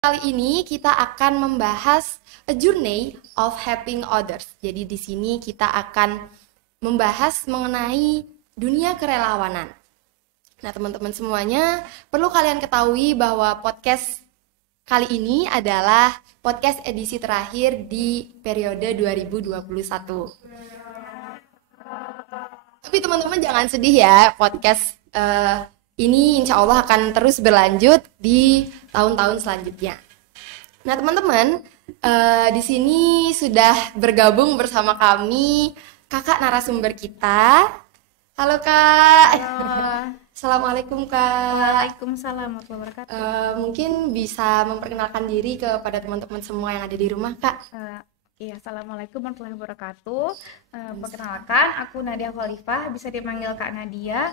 Kali ini kita akan membahas A Journey of Helping Others. Jadi di sini kita akan membahas mengenai dunia kerelawanan. Nah, teman-teman semuanya, perlu kalian ketahui bahwa podcast kali ini adalah podcast edisi terakhir di periode 2021. Tapi teman-teman jangan sedih ya, podcast ini insya Allah akan terus berlanjut di tahun-tahun selanjutnya. Nah teman-teman, di sini sudah bergabung bersama kami kakak narasumber kita. Halo Kak. Halo. Assalamualaikum Kak. Waalaikumsalam warahmatullahi wabarakatuh. Mungkin bisa memperkenalkan diri kepada teman-teman semua yang ada di rumah Kak. Assalamualaikum warahmatullahi wabarakatuh. Perkenalkan, aku Nadia Khalifah, bisa dipanggil Kak Nadia.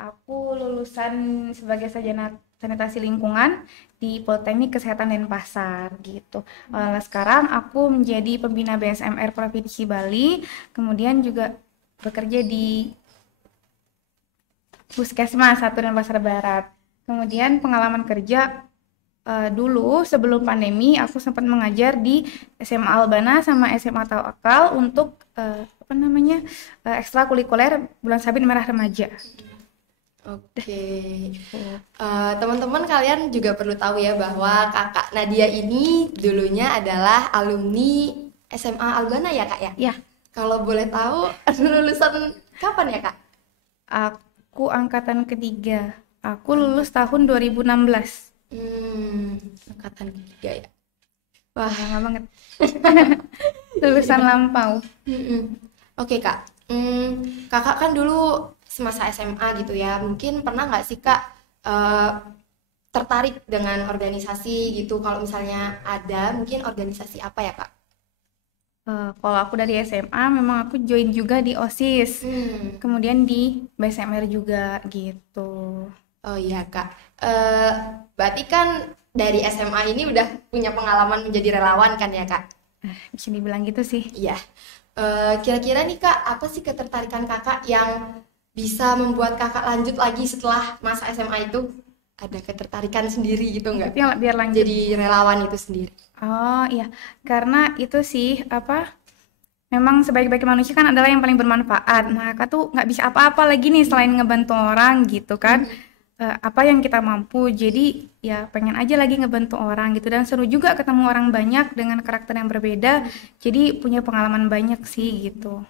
Aku lulusan sebagai sarjana sanitasi lingkungan di Politeknik Kesehatan Denpasar gitu. Sekarang aku menjadi pembina BSMR Provinsi Bali, kemudian juga bekerja di Puskesmas 1 Denpasar Barat. Kemudian pengalaman kerja dulu sebelum pandemi aku sempat mengajar di SMA Albana sama SMA Tawakal untuk ekstrakurikuler Bulan Sabit Merah Remaja. Oke. Teman-teman kalian juga perlu tahu ya bahwa kakak Nadia ini dulunya adalah alumni SMA Albana ya Kak ya? Ya. Kalau boleh tahu lulusan kapan ya Kak? Aku angkatan ketiga. Aku lulus tahun 2016. Angkatan ketiga ya. Wah, lama banget. Lulusan lampau. Oke Kak. Kakak kan dulu semasa SMA gitu ya. Mungkin pernah nggak sih Kak tertarik dengan organisasi gitu? Kalau misalnya ada, mungkin organisasi apa ya Kak? Kalau aku dari SMA memang aku join juga di OSIS. Kemudian di BSMR juga gitu. Oh iya Kak. Berarti kan dari SMA ini udah punya pengalaman menjadi relawan kan ya Kak? Bisa dibilang gitu sih. Iya. Kira-kira nih Kak, apa sih ketertarikan Kakak yang bisa membuat Kakak lanjut lagi setelah masa SMA itu? Ada ketertarikan sendiri gitu nggak? Biar lanjut. Jadi relawan itu sendiri. Oh iya, karena itu sih memang sebaik-baik manusia kan adalah yang paling bermanfaat. Nah, Kak tuh nggak bisa apa-apa lagi nih selain ngebantu orang gitu kan. Apa yang kita mampu, jadi ya pengen aja lagi ngebantu orang gitu, dan seru juga ketemu orang banyak dengan karakter yang berbeda, jadi punya pengalaman banyak sih gitu.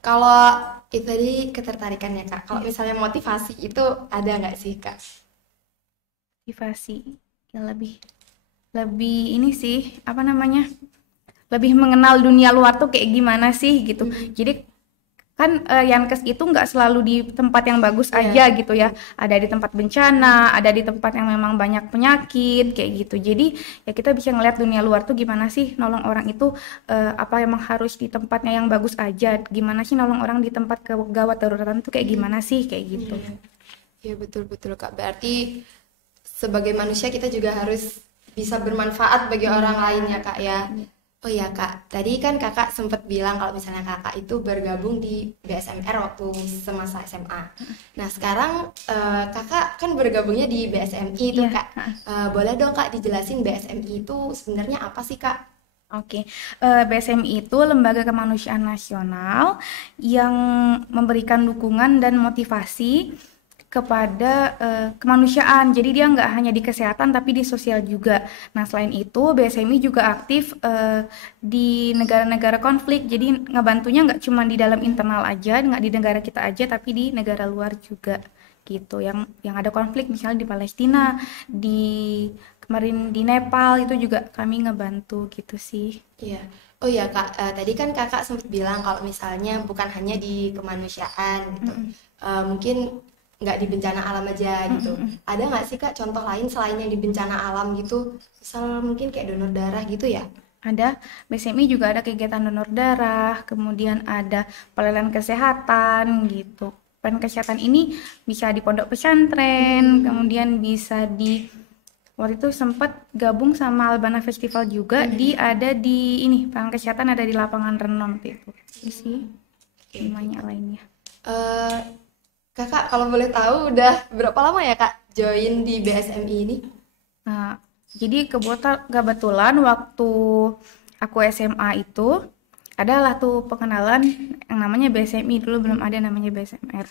Kalau itu tadi ketertarikannya Kak, kalau misalnya motivasi itu ada nggak sih Kak? Motivasi ya lebih ini sih lebih mengenal dunia luar tuh kayak gimana sih gitu. Jadi kan Yankes itu nggak selalu di tempat yang bagus aja gitu ya, ada di tempat bencana, ada di tempat yang memang banyak penyakit kayak gitu. Jadi ya kita bisa ngeliat dunia luar tuh gimana sih nolong orang itu, apa emang harus di tempatnya yang bagus aja, gimana sih nolong orang di tempat gawat daruratan tuh kayak gimana sih kayak gitu. Iya betul Kak, berarti sebagai manusia kita juga harus bisa bermanfaat bagi orang lain ya Kak ya. Oh iya Kak, tadi kan Kakak sempat bilang kalau misalnya Kakak itu bergabung di BSMR waktu semasa SMA. Nah sekarang Kakak kan bergabungnya di BSMI itu Kak. Boleh dong Kak dijelasin BSMI itu sebenarnya apa sih Kak? Oke, BSMI itu Lembaga Kemanusiaan Nasional yang memberikan dukungan dan motivasi kepada kemanusiaan. Jadi dia nggak hanya di kesehatan tapi di sosial juga. Nah selain itu BSMI juga aktif di negara-negara konflik. Jadi ngebantunya nggak cuma di dalam internal aja, nggak di negara kita aja, tapi di negara luar juga gitu. Yang ada konflik misalnya di Palestina, kemarin di Nepal itu juga kami ngebantu gitu sih. Iya. Oh iya Kak, tadi kan Kakak sempat bilang kalau misalnya bukan hanya di kemanusiaan gitu. Mungkin nggak di bencana alam aja gitu. Ada nggak sih Kak contoh lain selain yang di bencana alam gitu? Misal mungkin kayak donor darah gitu ya? Ada, BSMI juga ada kegiatan donor darah, kemudian ada pelayanan kesehatan gitu. Pelayanan kesehatan ini bisa di pondok pesantren, kemudian bisa waktu itu sempat gabung sama Albana Festival juga, ada di pelayanan kesehatan ada di lapangan Renon gitu. Sih, banyak lainnya. Kakak kalau boleh tahu udah berapa lama ya Kak join di BSMI ini? Jadi kebetulan waktu aku SMA itu adalah tuh pengenalan yang namanya BSMI, dulu belum ada namanya BSMR.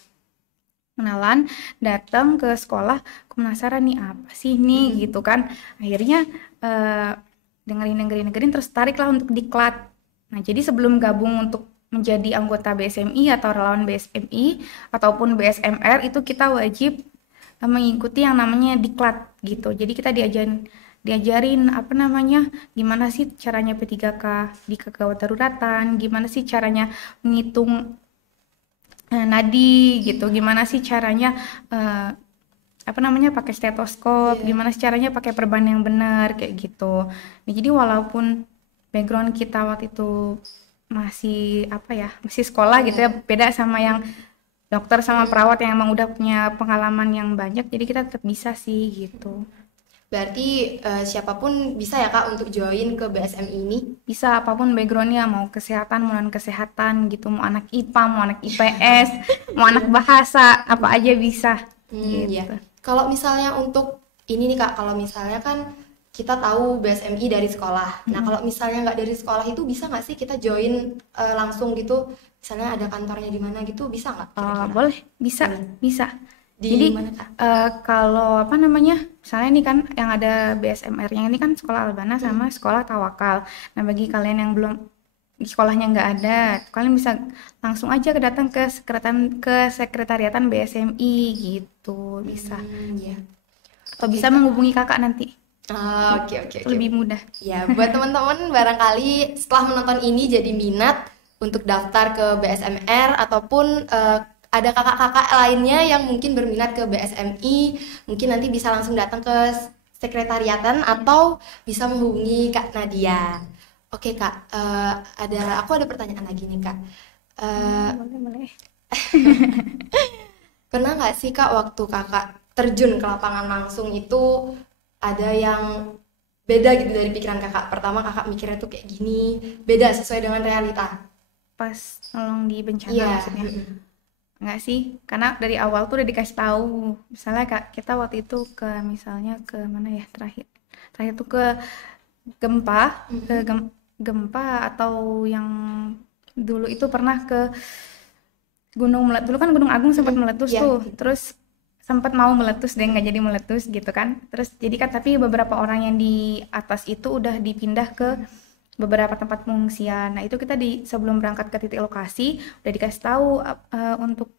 Kenalan, datang ke sekolah, aku penasaran nih apa sih nih gitu kan. Akhirnya eh, dengerin terus tariklah untuk diklat. Nah, jadi sebelum gabung untuk menjadi anggota BSMI atau relawan BSMI ataupun BSMR itu kita wajib mengikuti yang namanya diklat gitu. Jadi kita diajarin apa namanya, gimana sih caranya P3K di kegawat daruratan, gimana sih caranya menghitung nadi gitu, gimana sih caranya apa namanya pakai stetoskop, Iya. gimana sih caranya pakai perban yang benar kayak gitu. Nah, jadi walaupun background kita waktu itu masih apa ya, masih sekolah gitu ya, beda sama yang dokter sama perawat yang emang udah punya pengalaman yang banyak, jadi kita tetap bisa sih gitu. Berarti siapapun bisa ya Kak untuk join ke BSMI ini? Bisa apapun backgroundnya, mau kesehatan mau non kesehatan gitu, mau anak IPA mau anak IPS mau anak bahasa, apa aja bisa Ya. gitu. Kalau misalnya untuk ini nih Kak, kalau misalnya kan kita tahu BSMI dari sekolah. Nah, kalau misalnya nggak dari sekolah itu bisa nggak sih kita join langsung gitu? Misalnya ada kantornya di mana gitu, bisa nggak kira-kira? Boleh, bisa, bisa. Di Jadi mana Kak? kalau apa namanya, misalnya ini kan yang ada BSMR, yang ini kan sekolah Albana sama sekolah Tawakal. Nah, bagi kalian yang belum di sekolahnya nggak ada, kalian bisa langsung aja datang ke sekretariatan BSMI gitu, bisa. Ya. Atau Oke, bisa Kak. menghubungi kakak nanti, Oke, oke, itu oke. lebih mudah. Ya, buat teman-teman barangkali setelah menonton ini jadi minat untuk daftar ke BSMR ataupun ada kakak-kakak lainnya yang mungkin berminat ke BSMI, mungkin nanti bisa langsung datang ke sekretariatan atau bisa menghubungi Kak Nadia. Oke Kak, aku ada pertanyaan lagi nih Kak. Eh, Boleh, boleh. Pernah nggak sih Kak waktu Kakak terjun ke lapangan langsung itu ada yang beda gitu dari pikiran Kakak? Pertama Kakak mikirnya tuh kayak gini, beda sesuai dengan realita. Pas nolong di bencana Iya. maksudnya. Enggak sih, karena dari awal tuh udah dikasih tahu. Misalnya Kak, kita waktu itu misalnya ke mana ya terakhir? Terakhir tuh ke gempa, gempa atau yang dulu itu pernah ke Gunung Meletus. Dulu kan Gunung Agung sempat meletus Iya. tuh. Terus sempat mau meletus deh, nggak jadi meletus gitu kan. Terus jadi kan tapi beberapa orang yang di atas itu udah dipindah ke beberapa tempat pengungsian. Nah, itu kita sebelum berangkat ke titik lokasi udah dikasih tahu untuk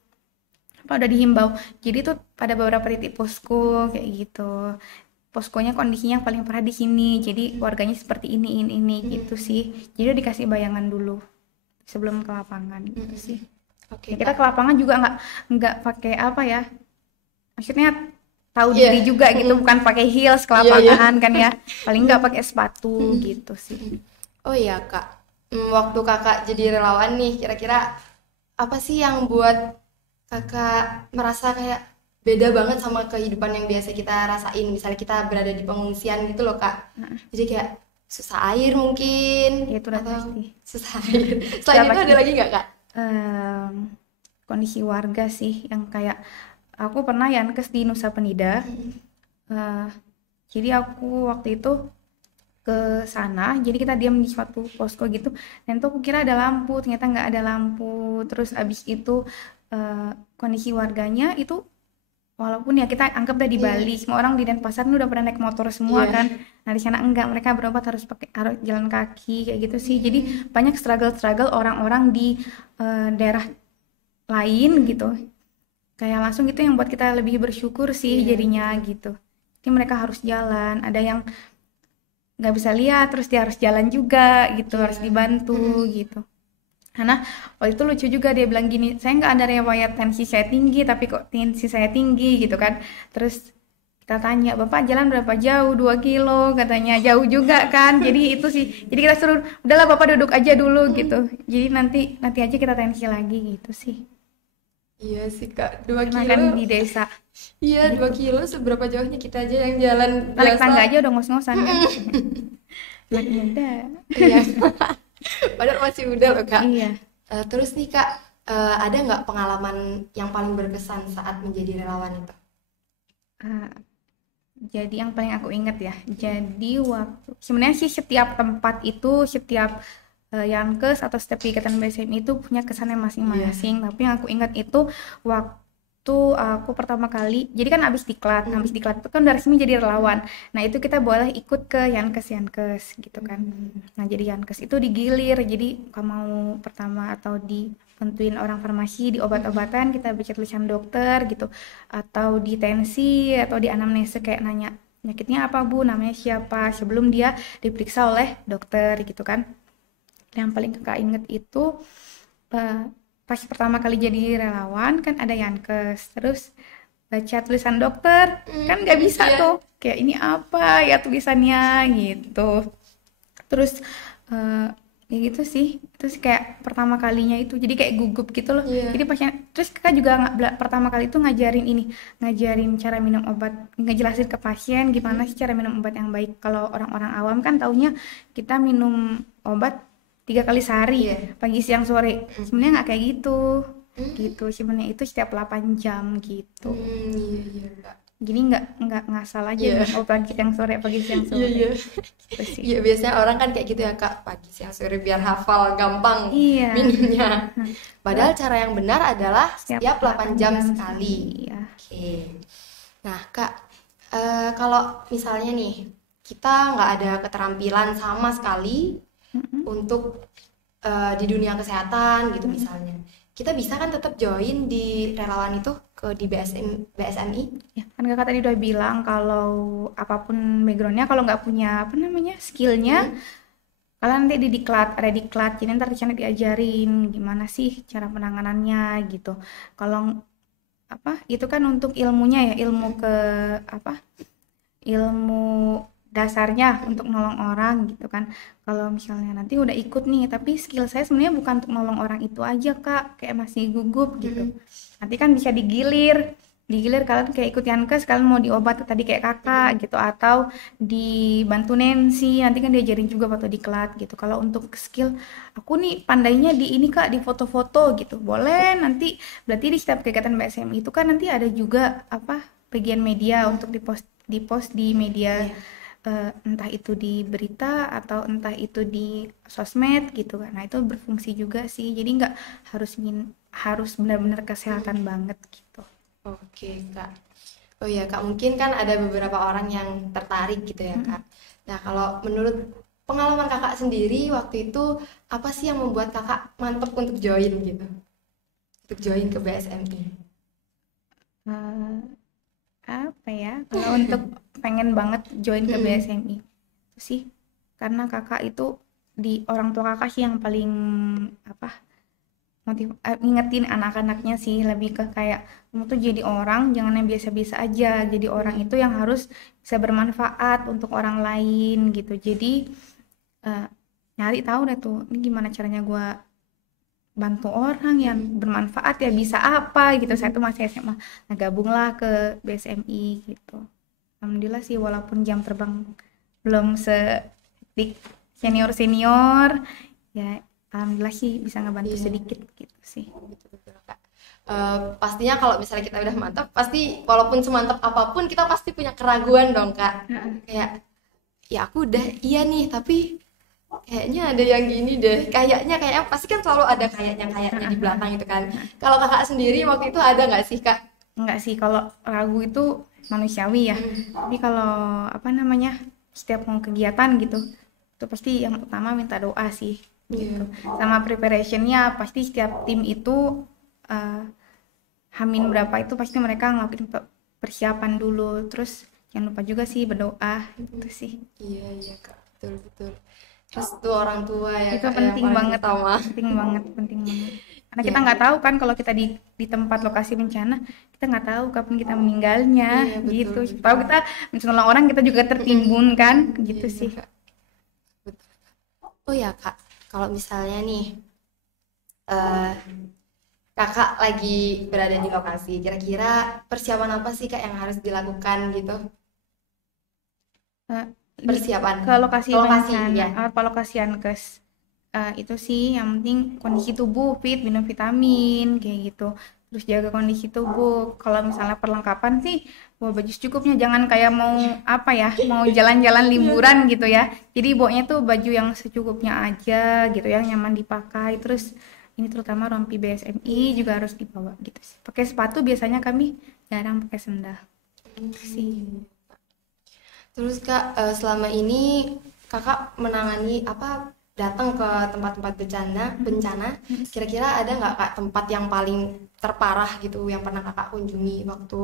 apa, udah dihimbau. Jadi tuh pada beberapa titik posko kayak gitu. Poskonya kondisinya paling parah di sini. Jadi warganya seperti ini gitu sih. Jadi udah dikasih bayangan dulu sebelum ke lapangan gitu sih. Oke, Ya, kita Kak. ke lapangan juga nggak pakai apa ya? Maksudnya tahu Iya. diri juga gitu, bukan pakai heels ke Iya, iya. lapangan kan ya. Paling nggak pakai sepatu gitu sih. Oh iya, Kak. Waktu Kakak jadi relawan nih, kira-kira apa sih yang buat Kakak merasa kayak beda banget sama kehidupan yang biasa kita rasain? Misalnya kita berada di pengungsian gitu loh, Kak. Jadi kayak susah air mungkin Ya, itu udah atau pasti. susah air. Selain Udah itu ada pasti. lagi nggak, Kak? Kondisi warga sih yang kayak aku pernah ya nakes di Nusa Penida. Eh, jadi aku waktu itu ke sana, jadi kita diam di suatu posko gitu, dan tuh aku kira ada lampu, ternyata nggak ada lampu. Terus abis itu kondisi warganya itu, walaupun ya kita anggap udah di Bali, semua orang di Denpasar udah pernah naik motor semua Iya. kan. Nah, di sana enggak, mereka berobat harus jalan kaki kayak gitu sih. Jadi banyak struggle orang-orang di daerah lain gitu. Kayak langsung gitu yang buat kita lebih bersyukur sih jadinya gitu. Jadi mereka harus jalan, ada yang nggak bisa lihat, terus dia harus jalan juga gitu, harus dibantu gitu. Karena waktu itu lucu juga, dia bilang gini, saya nggak ada riwayat tensi saya tinggi, tapi kok tensi saya tinggi gitu kan. Terus kita tanya, Bapak jalan berapa jauh? 2 kilo katanya, jauh juga kan. Jadi itu sih, jadi kita suruh, udahlah Bapak duduk aja dulu gitu. Jadi nanti aja kita tensi lagi gitu sih. Iya sih, Kak. 2 Karena kilo. kan di desa, Iya, 2 kilo seberapa jauhnya kita aja yang jalan naik biasa. tangga aja udah ngos-ngosan kan. Anak muda. Iya. Padahal masih muda loh, Kak. Iya. Terus nih Kak, ada nggak pengalaman yang paling berkesan saat menjadi relawan itu? Ah, Jadi yang paling aku ingat ya, jadi waktu sebenarnya sih setiap tempat itu, setiap Yankes atau setiap kegiatan BSM itu punya kesannya masing-masing. Tapi yang aku ingat itu waktu aku pertama kali, jadi kan habis diklat itu kan udah resmi jadi relawan. Nah itu kita boleh ikut ke Yankes gitu kan. Nah jadi Yankes itu digilir, jadi kalau mau pertama atau dibantuin orang farmasi di obat-obatan kita baca tulisan dokter gitu, atau di tensi atau di anamnesa kayak nanya penyakitnya apa bu, namanya siapa, sebelum dia diperiksa oleh dokter gitu kan. Yang paling kakak inget itu eh, pas pertama kali jadi relawan kan ada Yankes, terus baca tulisan dokter kan nggak bisa Iya. tuh kayak ini apa ya tulisannya gitu. Terus ya gitu sih, terus kayak pertama kalinya itu jadi kayak gugup gitu loh. Iya. Jadi pasien, terus kakak juga pertama kali itu ngajarin ini, ngajarin cara minum obat, ngejelasin ke pasien gimana sih cara minum obat yang baik. Kalau orang-orang awam kan taunya kita minum obat 3 kali sehari, Iya. pagi siang sore. Sebenarnya nggak kayak gitu, Hmm. gitu sebenarnya itu setiap 8 jam gitu. Iya, iya, Kak. Jadi nggak ngasal aja Iya. minum obat pagi siang sore, pagi siang Iya, sore iya. gitu sih. Iya, biasanya orang kan kayak gitu ya, Kak. Pagi, siang, sore biar hafal gampang Iya, minumnya. Padahal cara yang benar adalah setiap setiap 8 jam 8 jam sekali. ya. Oke. Nah, Kak, kalau misalnya nih kita nggak ada keterampilan sama sekali untuk di dunia kesehatan gitu misalnya, kita bisa kan tetap join di relawan itu di BSMI. Ya, kan kakak tadi udah bilang kalau apapun backgroundnya, kalau nggak punya apa namanya skillnya, kalian nanti di diklat, ada diklat, jadi ntar di sana diajarin gimana sih cara penanganannya gitu. Kalau apa itu kan untuk ilmunya ya, ilmu ke apa, ilmu dasarnya untuk nolong orang gitu kan. Kalau misalnya nanti udah ikut nih, tapi skill saya sebenarnya bukan untuk nolong orang itu aja kak, kayak masih gugup gitu. Nanti kan bisa digilir kalian kayak ikut Yankes, kalian mau diobat tadi kayak kakak gitu, atau dibantu Nancy, nanti kan diajarin juga waktu diklat gitu. Kalau untuk skill, aku nih pandainya di ini kak, di foto-foto gitu, boleh nanti. Berarti di setiap kegiatan BSMI itu kan nanti ada juga apa bagian media untuk di post di media, entah itu di berita atau entah itu di sosmed gitu kan. Nah itu berfungsi juga sih, jadi nggak harus benar-benar kesehatan banget gitu. Oke, Kak. Oh iya, Kak, mungkin kan ada beberapa orang yang tertarik gitu ya, Kak. Nah, kalau menurut pengalaman Kakak sendiri waktu itu, apa sih yang membuat Kakak mantep untuk join gitu? Untuk join ke BSMI? Eh, apa ya, kalau untuk pengen banget join ke BSMI itu sih karena kakak itu, di orang tua kakak sih yang paling apa ngingetin anak-anaknya sih, lebih ke kayak kamu tuh jadi orang jangan yang biasa-biasa aja, jadi orang itu yang harus bisa bermanfaat untuk orang lain gitu. Jadi eh, nyari tahu deh tuh ini gimana caranya gue bantu orang yang bermanfaat ya, bisa apa gitu. Saya tuh masih SMA, nah gabunglah ke BSMI gitu. Alhamdulillah sih walaupun jam terbang belum sedik senior ya, alhamdulillah sih bisa ngebantu sedikit gitu sih. Betul-betul, Kak. Pastinya kalau misalnya kita udah mantap, pasti walaupun semantap apapun kita pasti punya keraguan dong, Kak. Kayak, ya aku udah iya nih, tapi kayaknya ada yang gini deh. Kayaknya pasti kan selalu ada kayaknya di belakang itu kan. Kalau Kakak sendiri waktu itu ada nggak sih, Kak? Enggak sih, kalau ragu itu manusiawi ya. Tapi kalau apa namanya, setiap mau kegiatan gitu, itu pasti yang utama minta doa sih gitu. Sama preparationnya pasti setiap tim itu eh, Hamin berapa itu pasti mereka ngelakuin persiapan dulu. Terus jangan lupa juga sih berdoa gitu sih. Iya, iya, Kak. Betul-betul. Restu orang tua ya, Itu Kak, yang penting paling banget, utama. penting banget. Karena kita nggak tahu kan kalau kita di tempat lokasi bencana, kita nggak tahu kapan kita meninggalnya Iya, betul, gitu. betul. Tahu kita menolong orang, kita juga tertimbun kan gitu Iya, sih. Kak. Betul. Oh ya, Kak, kalau misalnya nih eh, Kakak lagi berada di lokasi, kira-kira persiapan apa sih Kak yang harus dilakukan gitu? Eh, Persiapan ke lokasi ke lokasi bencana, ya. apa lokasi Yankes. Itu sih yang penting kondisi tubuh fit, minum vitamin kayak gitu. terus jaga kondisi tubuh. Kalau misalnya perlengkapan sih bawa baju secukupnya, jangan kayak mau apa ya, mau jalan-jalan liburan gitu ya. Jadi bawanya tuh baju yang secukupnya aja gitu ya, nyaman dipakai. Terus ini terutama rompi BSMI juga harus dibawa gitu sih. Pakai sepatu biasanya kami jarang pakai sendal sih. Terus Kak, selama ini Kakak menangani apa datang ke tempat-tempat bencana, kira-kira ada nggak Kak tempat yang paling terparah gitu yang pernah Kakak kunjungi waktu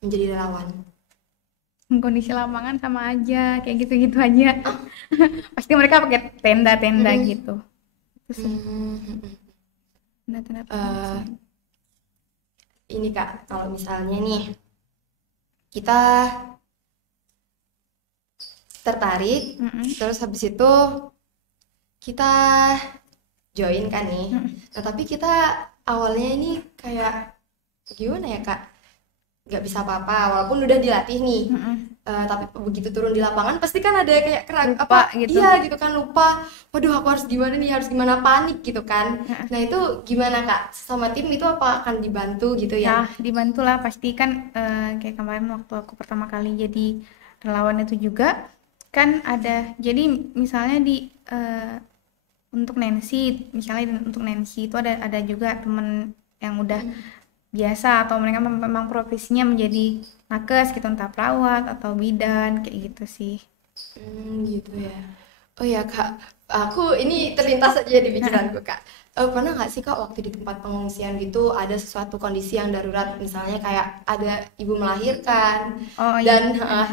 menjadi relawan? Kondisi lapangan sama aja kayak gitu-gitu aja. Pasti mereka pakai tenda-tenda gitu. Itu sih. Tenda-tenda Eh, ini Kak, kalau misalnya nih kita tertarik, terus habis itu kita join kan nih. Nah, tapi kita awalnya ini kayak gimana ya Kak? Nggak bisa apa-apa, walaupun udah dilatih nih. Tapi begitu turun di lapangan pasti kan ada kayak Lupa gitu. iya gitu kan, lupa. Waduh, aku harus gimana nih, harus gimana, panik gitu kan. Nah, itu gimana Kak? Sama tim itu apa akan dibantu gitu ya? Ya, dibantulah pasti kan kayak kemarin waktu aku pertama kali jadi relawan itu juga kan ada. Jadi misalnya untuk Nancy, misalnya untuk Nancy itu ada juga temen yang udah biasa atau mereka memang profesinya menjadi nakes gitu, entah perawat atau bidan kayak gitu sih. Gitu ya. Oh ya Kak, aku ini terlintas aja di pikiranku Kak. Pernah nggak sih Kak waktu di tempat pengungsian gitu ada sesuatu kondisi yang darurat, misalnya kayak ada ibu melahirkan Oh dan iya,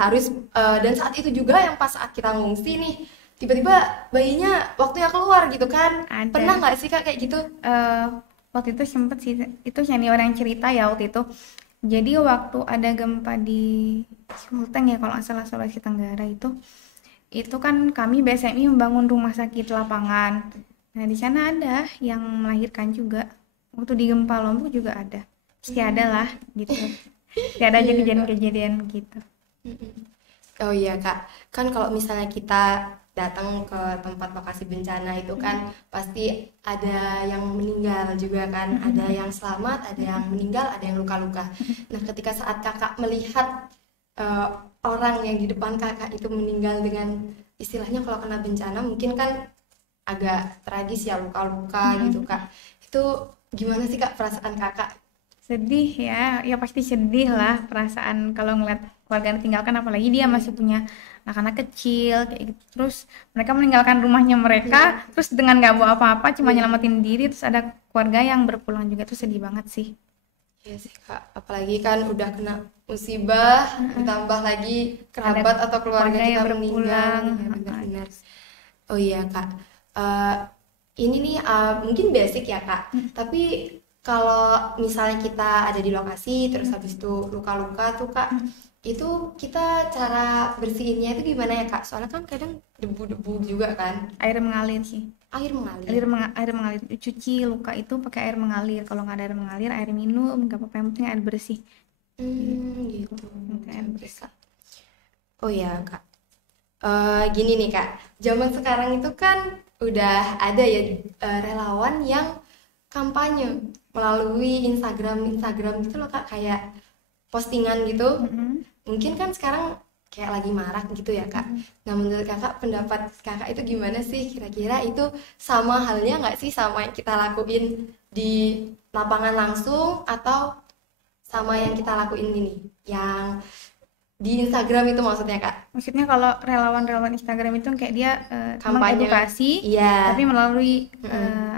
dan saat itu juga yang pas saat kita ngungsi nih tiba-tiba bayinya waktunya keluar gitu kan? Pernah ada. nggak sih Kak kayak gitu? eh Waktu itu sempet sih, itu senior yang cerita ya waktu itu. Jadi waktu ada gempa di Sulteng ya kalau nggak salah, Sulawesi Tenggara itu kan kami BSMI membangun rumah sakit lapangan. Nah di sana ada yang melahirkan juga. Waktu di gempa Lombok juga ada. Pasti ada lah gitu. Pasti ada aja Iya Kak. kejadian-kejadian gitu. Oh iya Kak, kan kalau misalnya kita datang ke tempat lokasi bencana itu kan pasti ada yang meninggal juga kan, ada yang selamat, ada yang meninggal, ada yang luka-luka. Nah, ketika saat Kakak melihat eh, orang yang di depan Kakak itu meninggal dengan istilahnya kalau kena bencana mungkin kan agak tragis ya, luka-luka gitu Kak. Itu gimana sih Kak perasaan Kakak? Sedih ya, ya pasti sedih lah perasaan kalau ngeliat keluarga ditinggalkan, apalagi dia masih punya anak-anak kecil kayak gitu. Terus mereka meninggalkan rumahnya mereka, terus dengan nggak bawa apa-apa, cuma nyelamatin diri, terus ada keluarga yang berpulang juga, tuh sedih banget sih. Iya sih Kak, apalagi kan udah kena musibah, ditambah lagi Ada kerabat atau keluarga keluarga yang kita meninggal. berpulang. Iya benar-benar. Oh iya Kak, Eh, ini nih mungkin basic ya Kak, tapi kalau misalnya kita ada di lokasi, terus habis itu luka-luka tuh Kak, itu kita cara bersihinnya itu gimana ya Kak? Soalnya kan kadang debu-debu juga kan, Air mengalir sih. air mengalir. Air mengalir. Cuci luka itu pakai air mengalir. Kalau nggak ada air mengalir, air minum, nggak apa-apa. Yang penting air bersih. Gitu. Yang penting air Oke bersih. Kak. Oh ya Kak. Gini nih Kak, zaman sekarang itu kan udah ada ya relawan yang kampanye melalui Instagram gitu loh Kak, kayak postingan gitu. Mungkin kan sekarang kayak lagi marak gitu ya Kak. Nah, menurut Kakak, pendapat Kakak itu gimana sih? Kira-kira itu sama halnya nggak sih sama yang kita lakuin di lapangan langsung atau sama yang kita lakuin ini, yang di Instagram itu maksudnya Kak? Maksudnya kalau relawan-relawan Instagram itu kayak dia Kampanye. mengedukasi, Iya. tapi melalui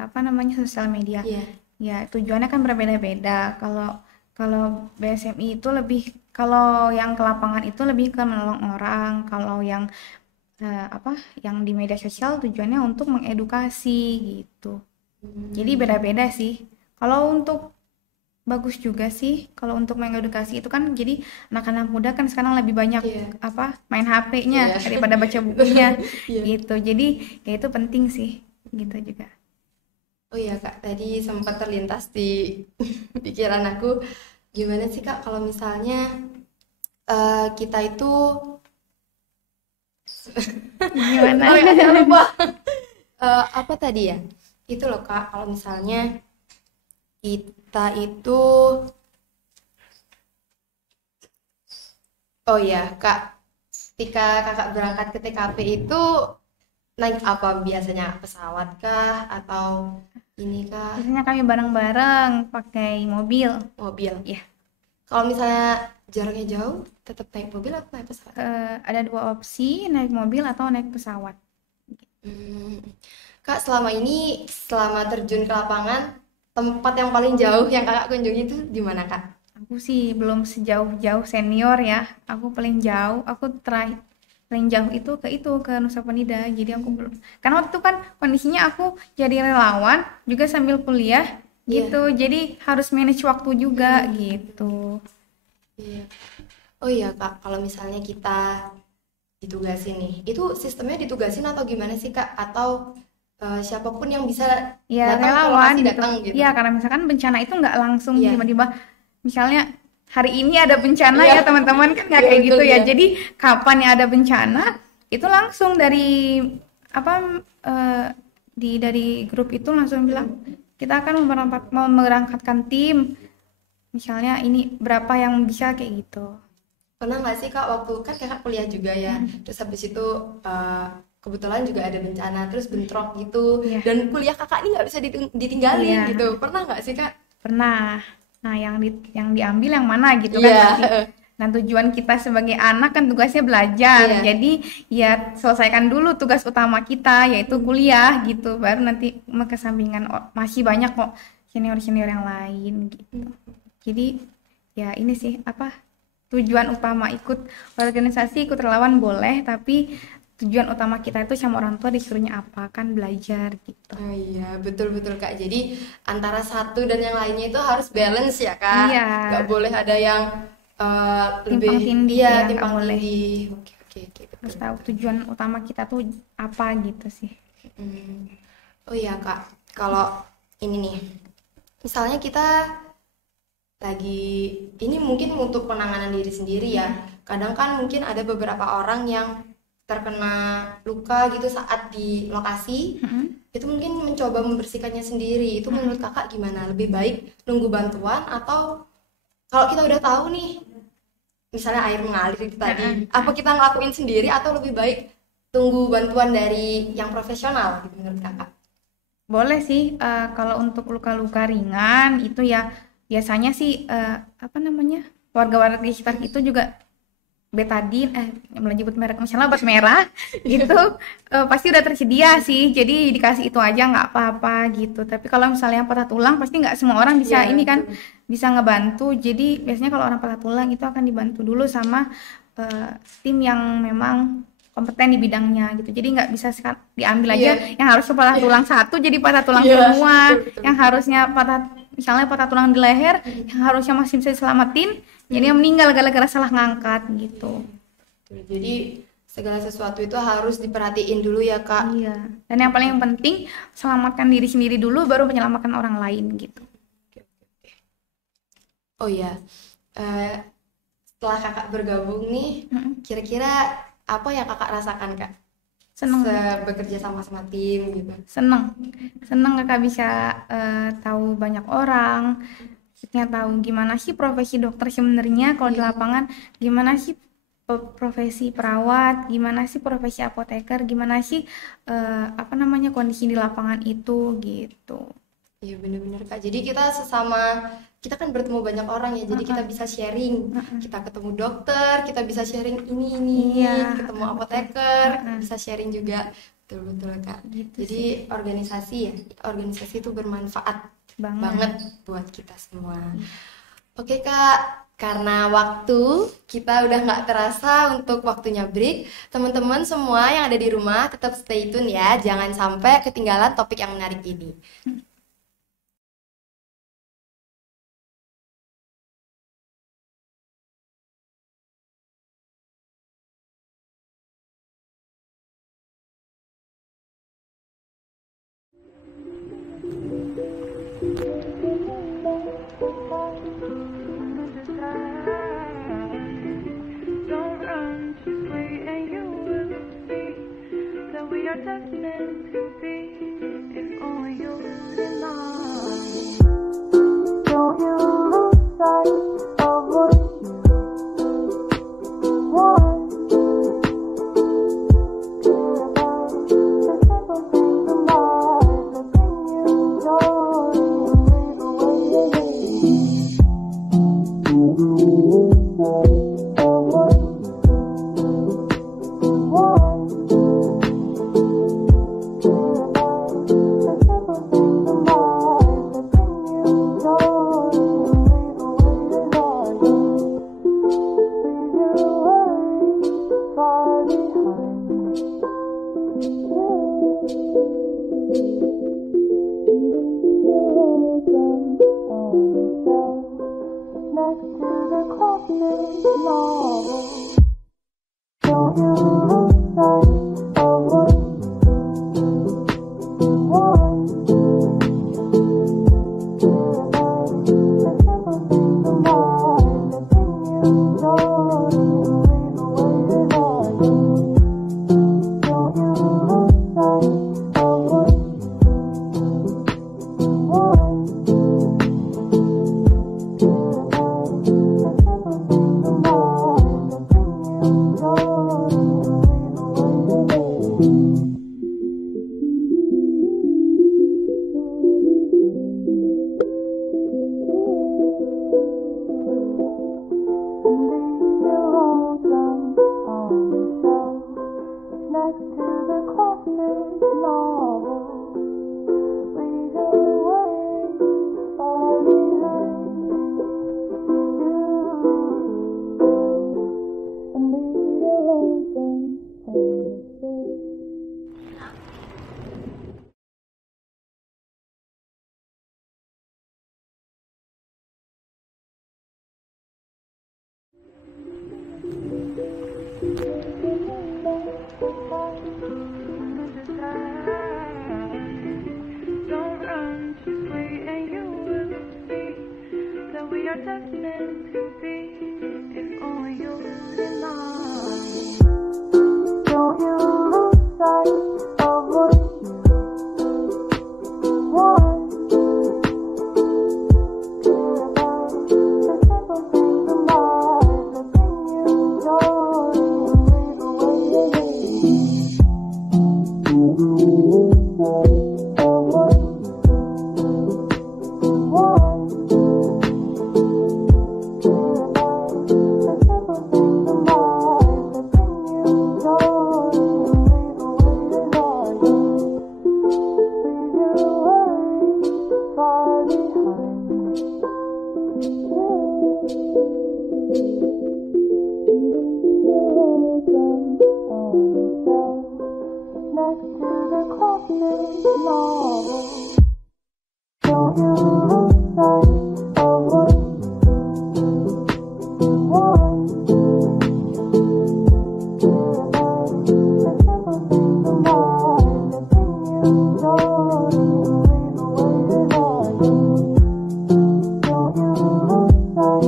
apa namanya, sosial media. Iya. Ya tujuannya kan berbeda-beda. Kalau kalau BSMI itu lebih, kalau yang ke lapangan itu lebih ke menolong orang. Kalau yang apa, yang di media sosial tujuannya untuk mengedukasi gitu. Jadi beda-beda sih. Kalau untuk bagus juga sih kalau untuk mengedukasi itu kan, jadi anak-anak muda kan sekarang lebih banyak Iya. apa, main HP-nya Iya. daripada baca bukunya Iya. gitu. Jadi ya itu penting sih gitu juga. Oh iya Kak, tadi sempat terlintas di pikiran aku, gimana sih Kak kalau misalnya kita itu Gimana? oh ya, jangan lupa. Apa tadi ya? Itu loh Kak, kalau misalnya kita itu, oh ya Kak, ketika kakak berangkat ke TKP itu naik apa biasanya? Pesawat kah? Atau ini kah? Biasanya kami bareng-bareng pakai mobil. Mobil? Ya, Kalau misalnya jaraknya jauh, tetap naik mobil atau naik pesawat? ada dua opsi, naik mobil atau naik pesawat. Hmm. Kak, selama ini, selama terjun ke lapangan, tempat yang paling jauh yang kakak kunjungi itu di mana Kak? Aku sih belum sejauh-jauh senior ya. Aku paling jauh, aku terakhir paling jauh itu ke Nusa Penida. Jadi aku belum. Karena waktu itu kan kondisinya aku jadi relawan juga sambil kuliah Iya. gitu. Jadi harus manage waktu juga gitu. Iya. Oh iya Kak, kalau misalnya kita ditugasin nih, itu sistemnya ditugasin atau gimana sih Kak? Atau siapapun yang bisa Ya datang ke relawan lokasi gitu. datang gitu? Iya karena misalkan bencana itu nggak langsung Iya. tiba-tiba. Misalnya hari ini ada bencana Iya. ya teman-teman kan nggak Iya, kayak gitu betul, ya. iya. Jadi kapan ya ada bencana itu langsung dari apa dari grup itu langsung bilang kita akan mau memberangkatkan tim. Misalnya ini berapa yang bisa kayak gitu. Pernah nggak sih Kak waktu kan kakak kuliah juga ya, terus habis itu kebetulan juga ada bencana, terus bentrok gitu, Iya. dan kuliah kakak ini nggak bisa ditinggalin Iya. gitu. Pernah nggak sih Kak? Pernah. Nah, yang diambil yang mana gitu Iya. kan nanti. Nah, tujuan kita sebagai anak kan tugasnya belajar. Iya. Jadi, ya selesaikan dulu tugas utama kita yaitu kuliah gitu. Baru nanti kesampingan masih banyak kok senior-senior yang lain gitu. Jadi, ya ini sih apa tujuan utama ikut organisasi, ikut relawan boleh, tapi tujuan utama kita itu sama orang tua disuruhnya apa kan belajar gitu. Oh iya, betul-betul Kak. Jadi antara satu dan yang lainnya itu harus balance ya Kak. Iya. Nggak boleh ada yang lebih Timpang tindih iya, ya, nggak timpang boleh. tindih. Oke, betul. Terus tahu tujuan utama kita tuh apa gitu sih. Oh iya Kak, kalau ini nih, misalnya kita lagi ini mungkin untuk penanganan diri sendiri ya. Kadang kan mungkin ada beberapa orang yang terkena luka gitu saat di lokasi, itu mungkin mencoba membersihkannya sendiri. Itu menurut kakak gimana? Lebih baik nunggu bantuan atau kalau kita udah tahu nih, misalnya air mengalir itu tadi, apa kita ngelakuin sendiri atau lebih baik tunggu bantuan dari yang profesional gitu menurut kakak? Boleh sih kalau untuk luka-luka ringan itu ya biasanya sih apa namanya warga-warga di sekitar itu juga betadin menyebut merek misalnya obat merah gitu pasti udah tersedia sih, jadi dikasih itu aja nggak apa-apa gitu. Tapi kalau misalnya yang patah tulang pasti nggak semua orang bisa Iya, ini kan bisa ngebantu. Jadi biasanya kalau orang patah tulang itu akan dibantu dulu sama tim yang memang kompeten di bidangnya gitu. Jadi nggak bisa diambil aja yang harus patah tulang satu jadi patah tulang Iya, semua, betul. yang harusnya misalnya patah tulang di leher yang harusnya masih bisa diselamatin jadi yang meninggal gara-gara salah ngangkat gitu. Jadi segala sesuatu itu harus diperhatiin dulu ya Kak. Iya. Dan yang paling penting selamatkan diri sendiri dulu baru menyelamatkan orang lain gitu. Oh ya, setelah kakak bergabung nih, kira-kira apa yang kakak rasakan Kak? Seneng. Bekerja sama tim gitu. Seneng kakak bisa tahu banyak orang, maksudnya tahu gimana sih profesi dokter sebenarnya kalau di lapangan, gimana sih profesi perawat, gimana sih profesi apoteker, gimana sih apa namanya kondisi di lapangan itu gitu. Iya benar-benar Kak. Jadi kita kan bertemu banyak orang ya, jadi kita bisa sharing. Kita ketemu dokter, kita bisa sharing ini, Iya. ketemu apoteker, bisa sharing juga. Betul Kak. Gitu Jadi organisasi itu bermanfaat banget buat kita semua. Oke Kak, karena waktu kita udah nggak terasa untuk waktunya break. Teman-teman semua yang ada di rumah tetap stay tune ya, jangan sampai ketinggalan topik yang menarik ini. Don't run, just wait and you will see that we are just meant to be if only you deny. Don't Don't you lose sight of what you want. Care about the simple things in life that bring you joy and leave away the hate. Don't you lose sight of what you want. Care about the simple things in life that bring you joy and leave away the heart. Leave your worries far behind you. Next to the classic novel. Don't you lose sight of what you want. Care about the simple things in life that bring you joy and leave away the heart. Don't you lose sight of what you want. Care about the simple things in life that bring you joy and leave away the hate. And leave your lonesome on the shelf next to the classic novel. Leave your worries far behind you. And leave your lonesome on the shelf. Don't run, just wait and you will see that we are destined to be if only you and I. Don't you lose sight of what you want. Care about the simple things in life that bring you joy and leave away the hate. Don't you lose sight of what you want. Care about the simple things in life that bring you joy and leave away the heart. Leave your worries far behind you. Next to the classic novel. Don't you lose sight of what you want. Care about the simple things in life that bring you joy and leave away the heart. Don't you lose sight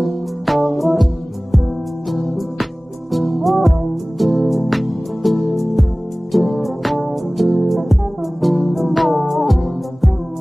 of what you want. Care about the simple things in life that bring you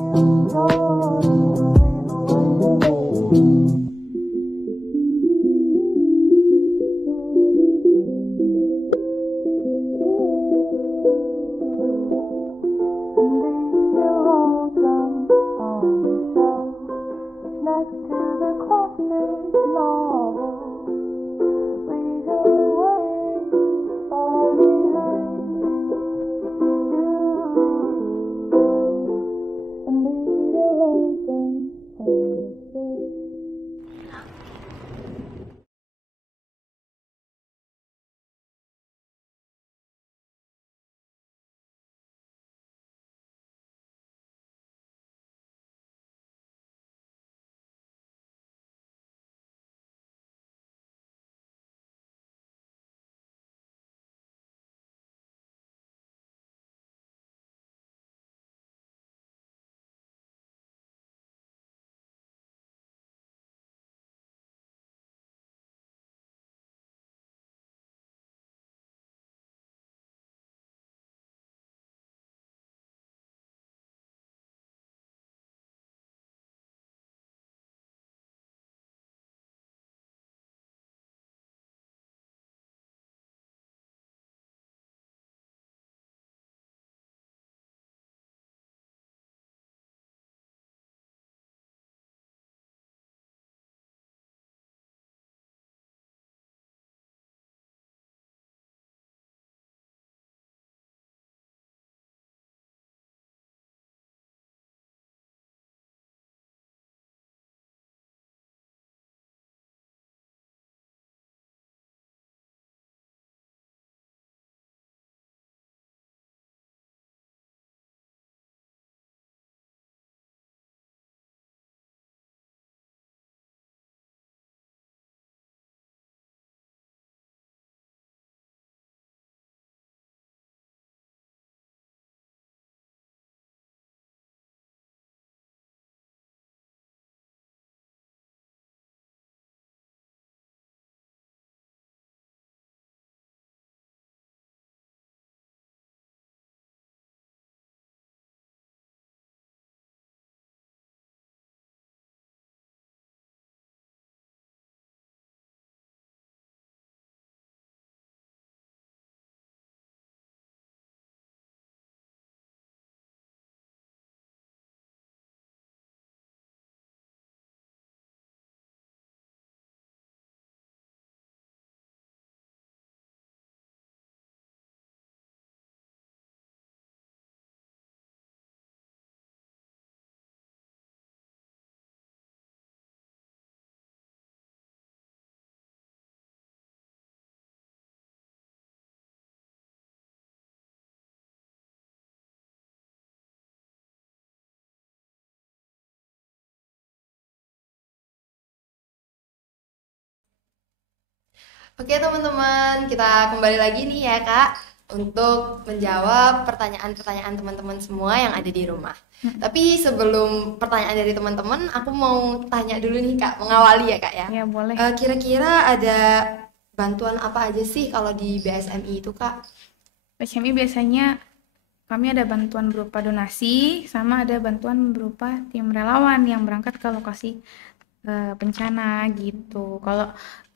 Oke teman-teman, kita kembali lagi nih ya Kak untuk menjawab pertanyaan-pertanyaan teman-teman semua yang ada di rumah. Tapi sebelum pertanyaan dari teman-teman, aku mau tanya dulu nih Kak, mengawali ya Kak ya. Ya boleh. Kira-kira ada bantuan apa aja sih kalau di BSMI itu Kak? BSMI biasanya kami ada bantuan berupa donasi, sama ada bantuan berupa tim relawan yang berangkat ke lokasi bencana gitu.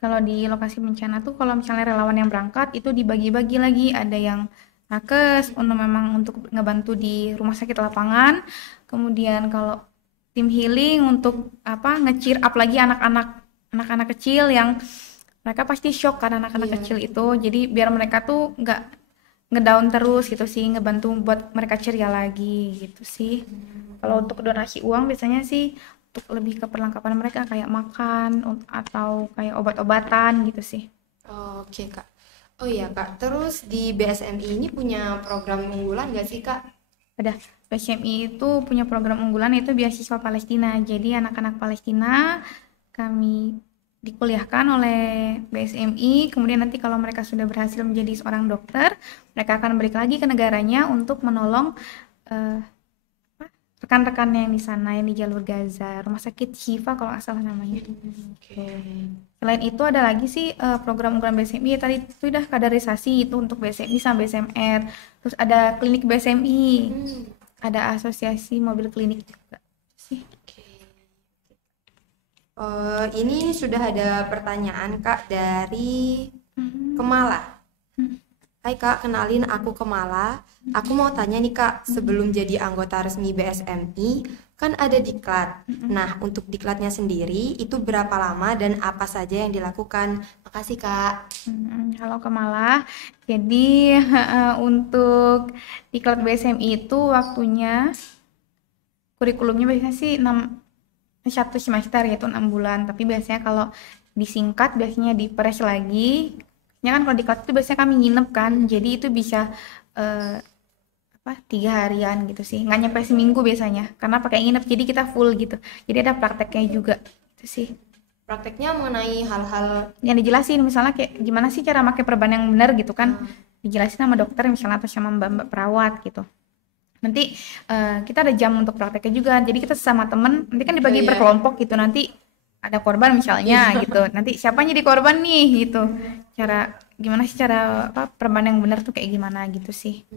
Kalau di lokasi bencana tuh kalau misalnya relawan yang berangkat itu dibagi-bagi lagi, ada yang nakes untuk memang untuk ngebantu di rumah sakit lapangan. Kemudian kalau tim healing untuk apa nge-cheer up lagi anak-anak kecil yang mereka pasti shock kan anak-anak Iya. kecil itu. Jadi biar mereka tuh nggak ngedown terus gitu sih, ngebantu buat mereka ceria lagi gitu sih. Kalau untuk donasi uang biasanya sih untuk lebih ke perlengkapan mereka kayak makan atau kayak obat-obatan gitu sih. Oke Kak. Oh iya Kak, terus di BSMI ini punya program unggulan nggak sih Kak? Ada PSMI itu punya program unggulan yaitu beasiswa Palestina. Jadi anak-anak Palestina kami dikuliahkan oleh BSMI. Kemudian nanti kalau mereka sudah berhasil menjadi seorang dokter, mereka akan balik lagi ke negaranya untuk menolong eh, rekan-rekannya yang di sana yang di jalur Gaza, rumah sakit Syifa kalau nggak salah namanya. Oke. Selain itu ada lagi sih program unggulan BSMI tadi itu udah kaderisasi itu untuk BSMI sama BSMR. Terus ada klinik BSMI, Hmm, ada asosiasi mobil klinik juga sih. oke. Ini sudah ada pertanyaan Kak dari Kemala. Hai Kak, kenalin aku Kemala. Aku mau tanya nih Kak, sebelum jadi anggota resmi BSMI, kan ada diklat. Nah, untuk diklatnya sendiri, itu berapa lama dan apa saja yang dilakukan? Makasih Kak. Halo Kamala. Jadi untuk diklat BSMI itu waktunya kurikulumnya biasanya sih 1 semester yaitu 6 bulan. Tapi biasanya kalau disingkat biasanya diperes lagi. Ya kan kalau diklat itu biasanya kami nginep kan. Jadi itu bisa 3 harian gitu sih. Nggak nyampe seminggu biasanya karena pakai nginep jadi kita full gitu. Jadi ada prakteknya juga itu sih. Prakteknya mengenai hal-hal Yang dijelasin misalnya kayak gimana sih cara pakai perban yang benar gitu kan, dijelasin sama dokter misalnya atau sama mbak-mbak perawat gitu. Nanti kita ada jam untuk prakteknya juga, jadi kita sesama temen nanti kan dibagi Iya. berkelompok gitu, nanti ada korban misalnya gitu, nanti siapa yang jadi korban nih gitu, cara gimana sih cara perban yang benar tuh kayak gimana gitu sih.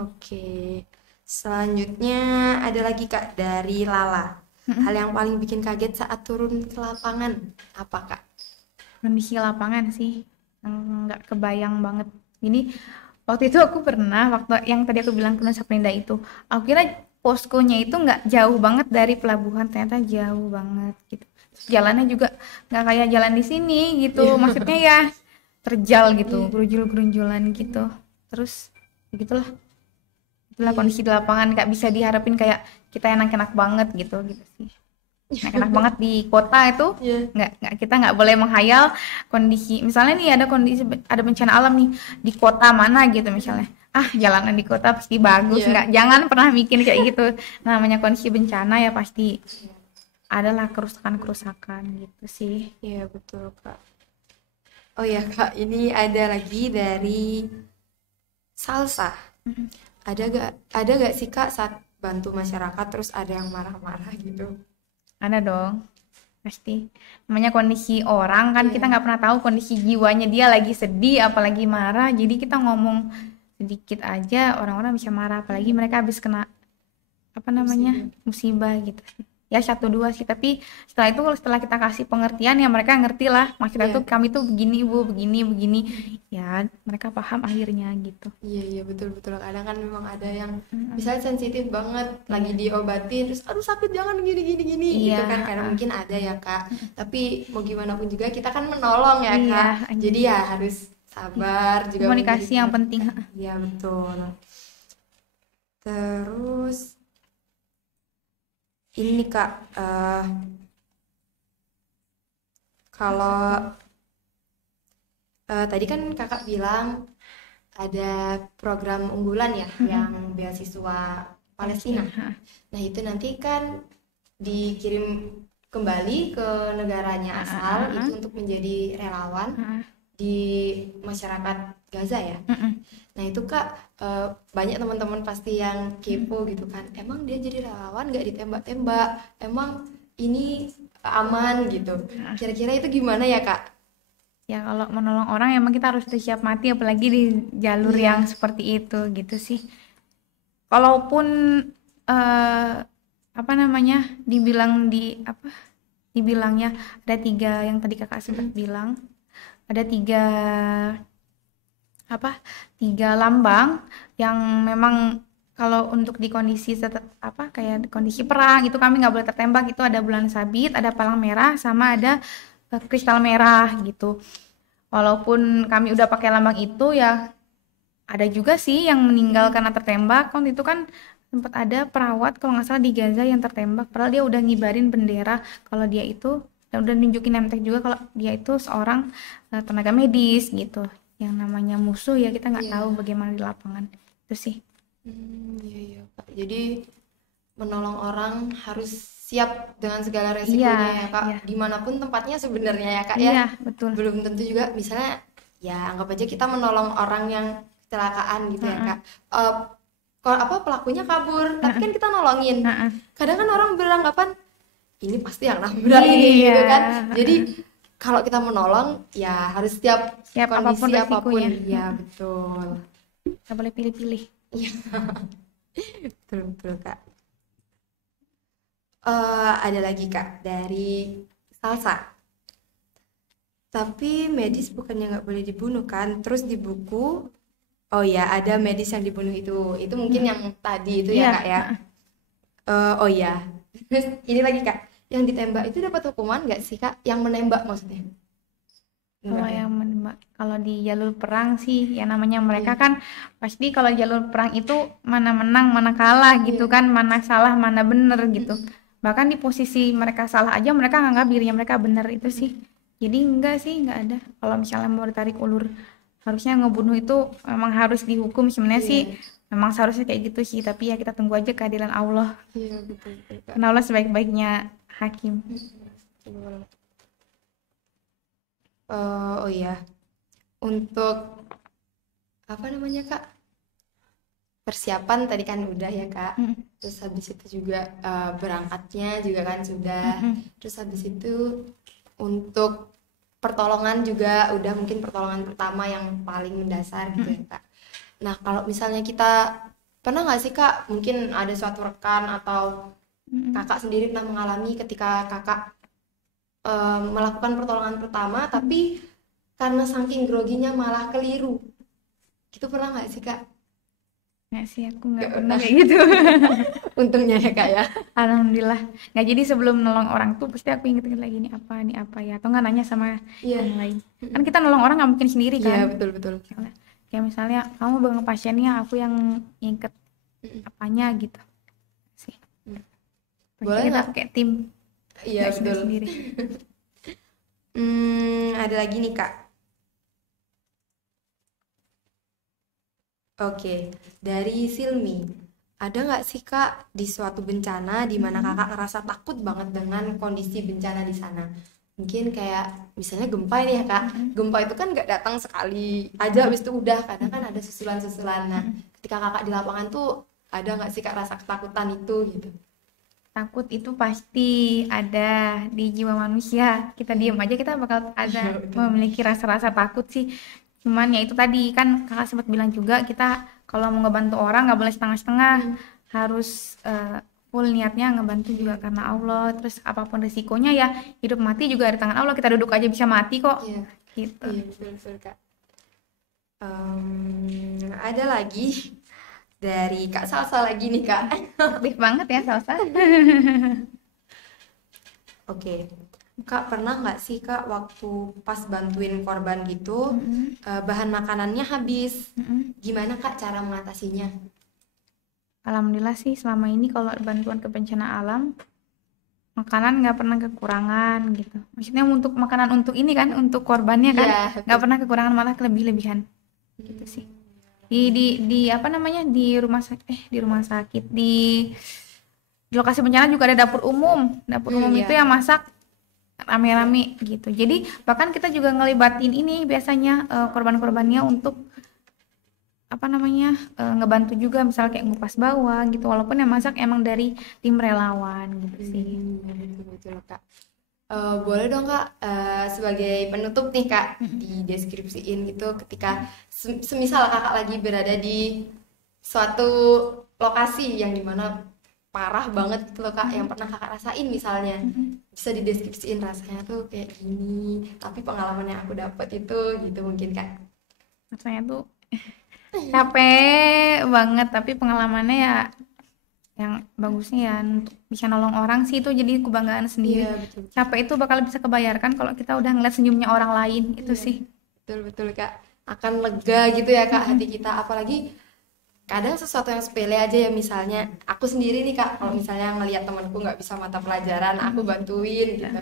Oke. Selanjutnya ada lagi Kak dari Lala. Hal yang paling bikin kaget saat turun ke lapangan apa Kak? Kondisi lapangan sih nggak kebayang banget. Ini waktu itu aku pernah waktu yang tadi aku bilang ke Nusa Penida itu, aku kira poskonya itu nggak jauh banget dari pelabuhan, ternyata jauh banget gitu. Terus jalannya juga nggak kayak jalan di sini gitu, maksudnya ya terjal gitu, gerunjul-gerunjulan gitu. Terus begitulah, itulah kondisi di lapangan, nggak bisa diharapin kayak kita enak-enak banget gitu sih. Enak banget di kota itu nggak kita nggak boleh menghayal kondisi misalnya nih ada bencana alam nih di kota mana gitu misalnya jalanan di kota pasti bagus nggak jangan pernah mikir kayak gitu. Namanya kondisi bencana ya pasti adalah kerusakan gitu sih. Iya betul Kak. Oh ya Kak, ini ada lagi dari Salsa. Ada gak sih Kak saat bantu masyarakat terus ada yang marah-marah gitu? Ada dong pasti, namanya kondisi orang kan kita nggak pernah tahu kondisi jiwanya dia lagi sedih apalagi marah, jadi kita ngomong sedikit aja orang-orang bisa marah, apalagi mereka habis kena musibah gitu sih. Ya 1-2 sih, tapi setelah kita kasih pengertian ya mereka ngerti lah maksudnya tuh kami tuh begini Bu, begini ya mereka paham akhirnya gitu. Iya betul kadang kan memang ada yang misalnya sensitif banget lagi diobatin terus aduh sakit jangan gini gitu kan, karena mungkin ada ya Kak, tapi mau gimana pun juga kita kan menolong ya Kak, jadi ya harus sabar juga, komunikasi yang penting. Iya betul. Terus ini Kak, kalau tadi kan Kakak bilang ada program unggulan ya yang beasiswa Palestina. Nah itu nanti kan dikirim kembali ke negaranya asal itu untuk menjadi relawan. di masyarakat Gaza ya. Nah itu Kak, banyak teman-teman pasti yang kepo gitu kan, emang dia jadi relawan nggak ditembak-tembak, emang ini aman gitu. Kira-kira itu gimana ya Kak? Ya kalau menolong orang emang kita harus siap mati, apalagi di jalur Iya. yang seperti itu gitu sih. Kalaupun apa namanya dibilangnya ada 3 yang tadi kakak sempat bilang, ada 3 lambang yang memang kalau untuk di kondisi kayak di kondisi perang itu kami nggak boleh tertembak. Itu ada bulan sabit, ada palang merah, sama ada kristal merah gitu. Walaupun kami udah pakai lambang itu, ya ada juga sih yang meninggal karena tertembak. Kan itu kan sempat ada perawat kalau nggak salah di Gaza yang tertembak, padahal dia udah ngibarin bendera kalau dia itu, dan udah nunjukin name tag juga kalau dia itu seorang tenaga medis gitu. Yang namanya musuh ya kita nggak Iya. tahu bagaimana di lapangan itu sih. Iya iya Kak. Jadi menolong orang harus siap dengan segala Iya, resikonya ya Kak. iya. Dimanapun tempatnya sebenarnya ya Kak ya. Iya, betul. Belum tentu juga misalnya ya anggap aja kita menolong orang yang kecelakaan gitu ya Kak. Kalau pelakunya kabur, tapi kan kita nolongin. Kadang kan orang beranggapan ini pasti yang nabrak ini gitu Iya. kan. Jadi kalau kita menolong ya harus siap Siap apapun kondisi apapun. resikonya. Ya betul. Nggak boleh pilih-pilih. Iya. Betul betul Kak. Ada lagi Kak dari Salsa. Tapi medis bukannya nggak boleh dibunuh kan? Terus di buku, oh ya ada medis yang dibunuh itu. Itu mungkin yang tadi itu ya Iya. Kak ya. Oh ya. Terus ini lagi Kak, yang ditembak itu dapat hukuman nggak sih Kak? Yang menembak maksudnya? Kalau Enggak ya? yang menembak, kalau di jalur perang sih, ya namanya mereka kan pasti kalau jalur perang itu mana menang, mana kalah gitu kan, mana salah, mana bener gitu. Bahkan di posisi mereka salah aja mereka nganggap dirinya mereka bener itu sih. Jadi enggak sih, enggak ada. Kalau misalnya mau ditarik ulur, harusnya ngebunuh itu memang harus dihukum. Sebenarnya sih memang seharusnya kayak gitu sih, tapi ya kita tunggu aja keadilan Allah. Iya betul betul Kak. Karena Allah sebaik-baiknya hakim. Betul. Oh iya, untuk apa namanya Kak? Persiapan tadi kan udah ya Kak. Terus habis itu juga berangkatnya juga kan sudah. Terus habis itu untuk pertolongan juga udah, mungkin pertolongan pertama yang paling mendasar gitu ya Kak. Nah kalau misalnya kita pernah nggak sih Kak, mungkin ada suatu rekan atau Kakak sendiri pernah mengalami ketika Kakak melakukan pertolongan pertama tapi karena saking groginya malah keliru. Gitu pernah nggak sih Kak? Nggak sih, aku nggak pernah kayak gitu. Untungnya ya Kak ya. Alhamdulillah. Nggak, jadi sebelum nolong orang tuh pasti aku inget-inget lagi nih apa ya, atau nggak nanya sama Iya. yang lain. Kan kita nolong orang nggak mungkin sendiri Iya kan. betul betul. Kayak misalnya kamu pegang pasiennya, aku yang inget apanya gitu sih. Boleh Kita nggak? pakai tim, Iya nggak betul. sendiri. Ada lagi nih Kak. Oke, dari Silmi. Ada nggak sih Kak di suatu bencana di mana Kakak ngerasa takut banget dengan kondisi bencana di sana? Mungkin kayak misalnya gempa ini ya Kak. Gempa itu kan nggak datang sekali aja habis itu udah, kadang kan ada susulan-susulan. Nah, ketika Kakak di lapangan tuh ada nggak sih Kak rasa ketakutan itu gitu? Takut itu pasti ada di jiwa manusia. Kita diem aja kita bakal ada memiliki rasa-rasa takut sih. Cuman ya itu tadi kan kakak sempat bilang juga, kita kalau mau ngebantu orang nggak boleh setengah-setengah, harus full niatnya ngebantu juga karena Allah. Terus apapun risikonya ya hidup mati juga di tangan Allah. Kita duduk aja bisa mati kok. Iya, Gitu. iya betul Kak. Ada lagi dari Kak Salsa lagi nih Kak. Aktif banget ya Salsa. Oke, Kak pernah nggak sih Kak waktu pas bantuin korban gitu bahan makanannya habis? Gimana Kak cara mengatasinya? Alhamdulillah sih selama ini kalau bantuan ke bencana alam, makanan nggak pernah kekurangan gitu. Maksudnya untuk makanan untuk ini kan, untuk korbannya kan, Iya, nggak pernah kekurangan, malah kelebih-lebihan. Gitu sih. Di apa namanya, di rumah sakit, di lokasi bencana juga ada dapur umum. Dapur umum iya. itu yang masak rame-rame gitu. Jadi bahkan kita juga ngelibatin ini biasanya korban-korbannya untuk apa namanya ngebantu juga, misal kayak ngupas bawah gitu, walaupun yang masak emang dari tim relawan gitu sih. Betul Kak. Boleh dong Kak, sebagai penutup nih Kak, dideskripsiin gitu ketika semisal Kakak lagi berada di suatu lokasi yang dimana parah banget gitu loh Kak, yang pernah Kakak rasain misalnya, bisa dideskripsiin rasanya tuh kayak gini, tapi pengalaman yang aku dapat itu gitu mungkin Kak. Rasanya tuh capek banget, tapi pengalamannya ya yang bagusnya ya untuk bisa nolong orang sih, itu jadi kebanggaan sendiri. Iya betul. Capek itu bakal bisa kebayarkan kalau kita udah ngeliat senyumnya orang lain, itu sih. Betul Kak, akan lega gitu ya Kak hati kita, apalagi kadang sesuatu yang sepele aja ya, misalnya aku sendiri nih Kak, kalau misalnya ngelihat temanku nggak bisa mata pelajaran, aku bantuin gitu,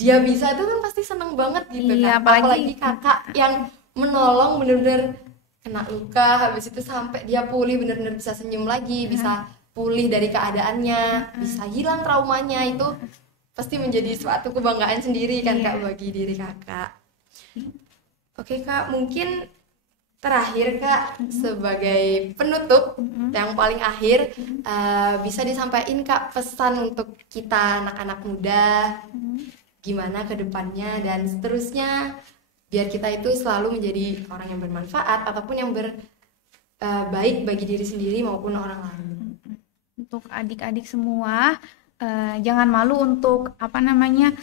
dia bisa, itu kan pasti seneng banget gitu Iya, Kak. apalagi Apalagi kakak yang menolong bener-bener kena luka, habis itu sampai dia pulih bener-bener bisa senyum lagi, bisa pulih dari keadaannya, bisa hilang traumanya, itu pasti menjadi suatu kebanggaan sendiri kan Kak bagi diri kakak. Oke Kak, mungkin terakhir Kak, sebagai penutup yang paling akhir, bisa disampaikan Kak pesan untuk kita anak-anak muda, gimana ke depannya dan seterusnya, biar kita itu selalu menjadi orang yang bermanfaat ataupun yang baik bagi diri sendiri maupun orang lain. Untuk adik-adik semua, jangan malu untuk apa namanya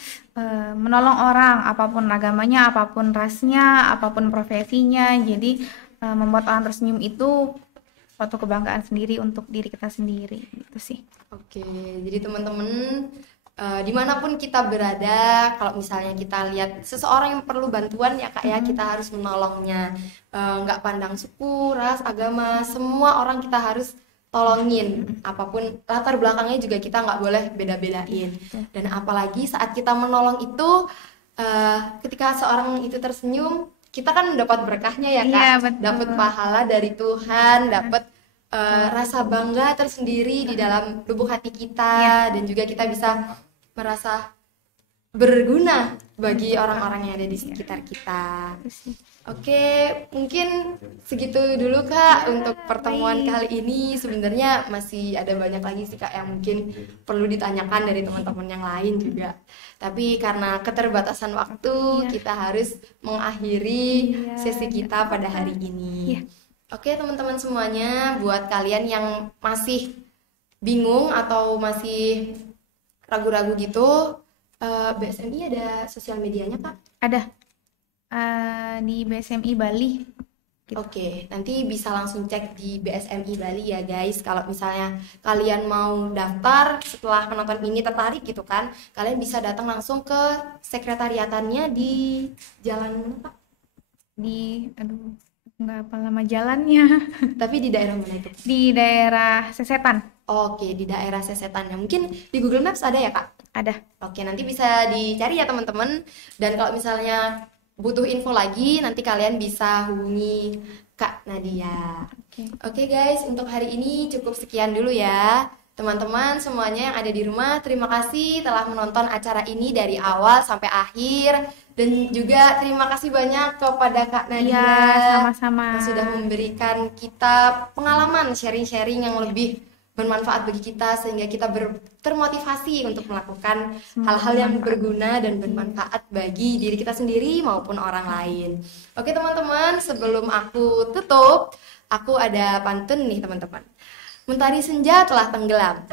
menolong orang, apapun agamanya, apapun rasnya, apapun profesinya. Jadi membuat orang tersenyum itu suatu kebanggaan sendiri untuk diri kita sendiri, gitu sih. Oke, jadi teman-teman, dimanapun kita berada, kalau misalnya kita lihat seseorang yang perlu bantuan ya Kak ya, kita harus menolongnya. Nggak pandang suku, ras, agama, semua orang kita harus tolongin, apapun latar belakangnya juga kita nggak boleh beda-bedain. Dan apalagi saat kita menolong itu, ketika seorang itu tersenyum, kita kan dapat berkahnya ya Kak, Iya, betul. dapat pahala dari Tuhan, dapat rasa bangga tersendiri di dalam lubuk hati kita, dan juga kita bisa merasa berguna bagi orang-orang yang ada di sekitar kita. Oke, mungkin segitu dulu Kak untuk pertemuan kali ini. Sebenarnya masih ada banyak lagi sih Kak yang mungkin perlu ditanyakan dari teman-teman yang lain juga. Tapi karena keterbatasan waktu, kita harus mengakhiri sesi kita pada hari ini. Oke teman-teman semuanya, buat kalian yang masih bingung atau masih ragu-ragu gitu, BSMI ada sosial medianya Kak? Ada di BSMI Bali. Oke, nanti bisa langsung cek di BSMI Bali ya guys. Kalau misalnya kalian mau daftar setelah menonton ini tertarik gitu kan, kalian bisa datang langsung ke sekretariatannya di jalan mana Pak? Aduh, nggak apa nama jalannya. Tapi di daerah mana itu? Di daerah Sesetan. Oke, di daerah Sesetan. Mungkin di Google Maps ada ya Kak? Ada. Oke, nanti bisa dicari ya teman-teman. Dan kalau misalnya butuh info lagi, nanti kalian bisa hubungi Kak Nadia. Oke guys, untuk hari ini cukup sekian dulu ya. Teman-teman semuanya yang ada di rumah, terima kasih telah menonton acara ini dari awal sampai akhir. Dan juga terima kasih banyak kepada Kak Nadia sama-sama. yang sudah memberikan kita pengalaman sharing-sharing yang lebih bermanfaat bagi kita, sehingga kita termotivasi untuk melakukan hal-hal yang berguna dan bermanfaat bagi diri kita sendiri maupun orang lain. Oke teman-teman, sebelum aku tutup, aku ada pantun nih teman-teman. Mentari senja telah tenggelam,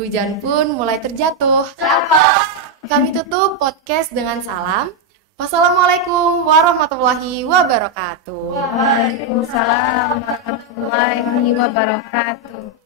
hujan pun mulai terjatuh. Kami tutup podcast dengan salam. Wassalamualaikum warahmatullahi wabarakatuh. Waalaikumsalam warahmatullahi wabarakatuh.